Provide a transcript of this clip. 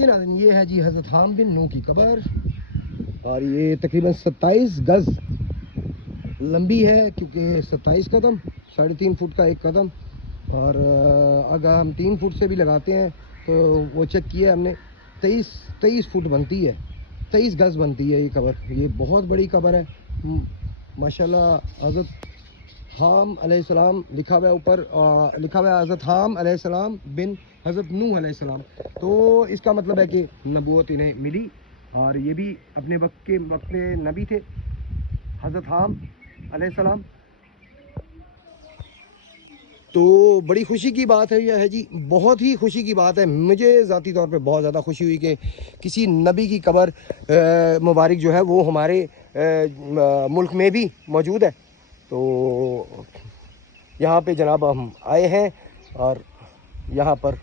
یہ ناظرین یہ ہے جی حضرت حام بن نو کی قبر، اور یہ تقریباً 27 گز لمبی ہے، کیونکہ 27 قدم 3.5 فٹ کا ایک قدم، اور اگر ہم 3 فٹ سے بھی لگاتے ہیں تو وہ چیک کیا ہم نے 23 فٹ بنتی ہے، 23 گز بنتی ہے یہ قبر۔ یہ بہت بڑی قبر ہے ماشاءاللہ۔ حضرت حام علیہ السلام لکھا ہوا ہے اوپر، لکھا ہوا ہے حضرت حام علیہ السلام بن حضرت نوح علیہ السلام، تو اس کا مطلب ہے کہ نبوت انہیں ملی، اور یہ بھی اپنے وقت میں نبی تھے حضرت حام علیہ السلام۔ تو بڑی خوشی کی بات ہے یہ ہے جی، بہت ہی خوشی کی بات ہے، مجھے ذاتی طور پہ بہت زیادہ خوشی ہوئی کہ کسی نبی کی قبر مبارک جو ہے وہ ہمارے ملک میں بھی موجود ہے۔ تو یہاں پہ جناب ہم آئے ہیں، اور یہاں پر